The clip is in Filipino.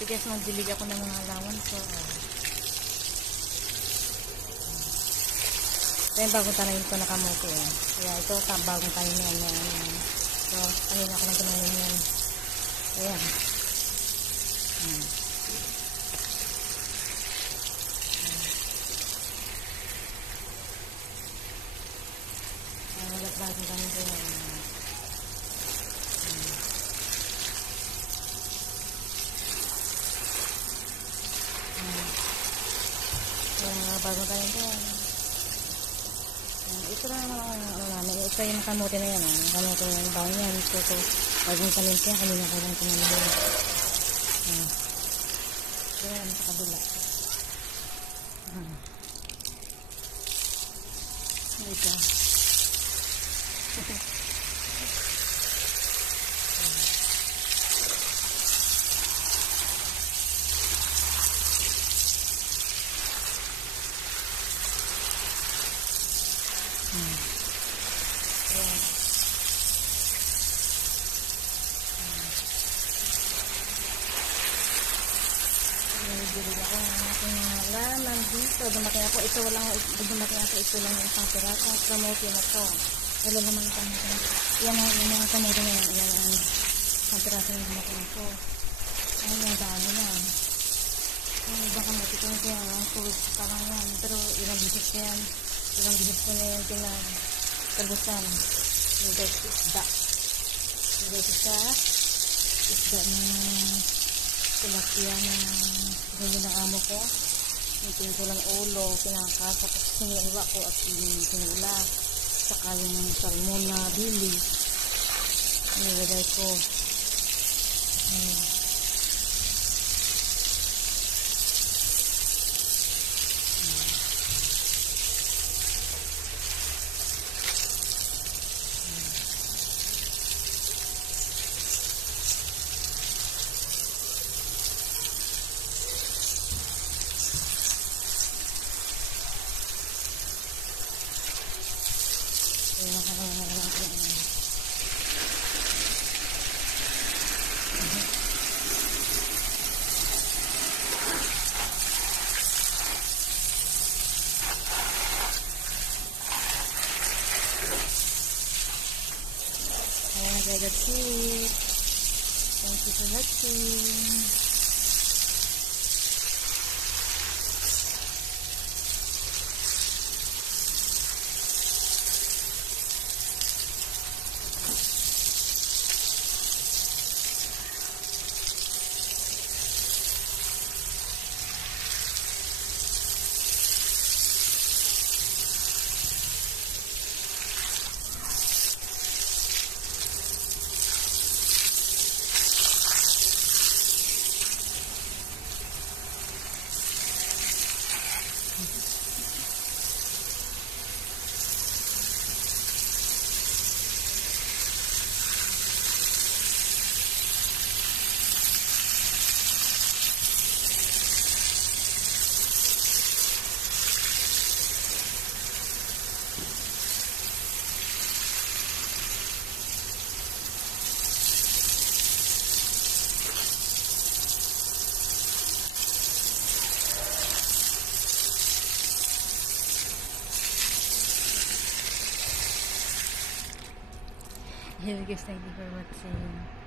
Tigas magdilig ako ng mga halaman ko. Ito yung bagong tanayin ko na kamote. Kaya ito, bagong tanayin yan. So, kanina ako lang tanayin yan. Ayan. Bagong tanayin ko yan. Bagong tanayin ko yan. Ito na naman, ito yung kamote na yan, kamote na yung bawang yan, ito, bagong tanim ko yan, kanina ko lang tinanim yan. Ito na yan, sa kabila. Ito. Bili ako ng aking halaman dito. Dumating ako. Ito lang yung isang pirasong kamote na to. Wala naman ang kamote. Yan ang kamote na yan. Yan ang isang pirasong yung dumating ko. Ayun yung dami na. Yung ibang kamote ko yung kaya ang tulog pa lang yan. Pero ilang bisis ko yan. Ilang bisis ko na yan pinagkabusan. Yung guys isda. Yung guys isda na tilapia na ganyan ng amo ko. Yung ko lang ulo, kinakasa, tapos sinila ko at sinula. Saka yung salmon na bili. Nilagay ko. That's it. Thank you for watching. Here guys, thank you for watching.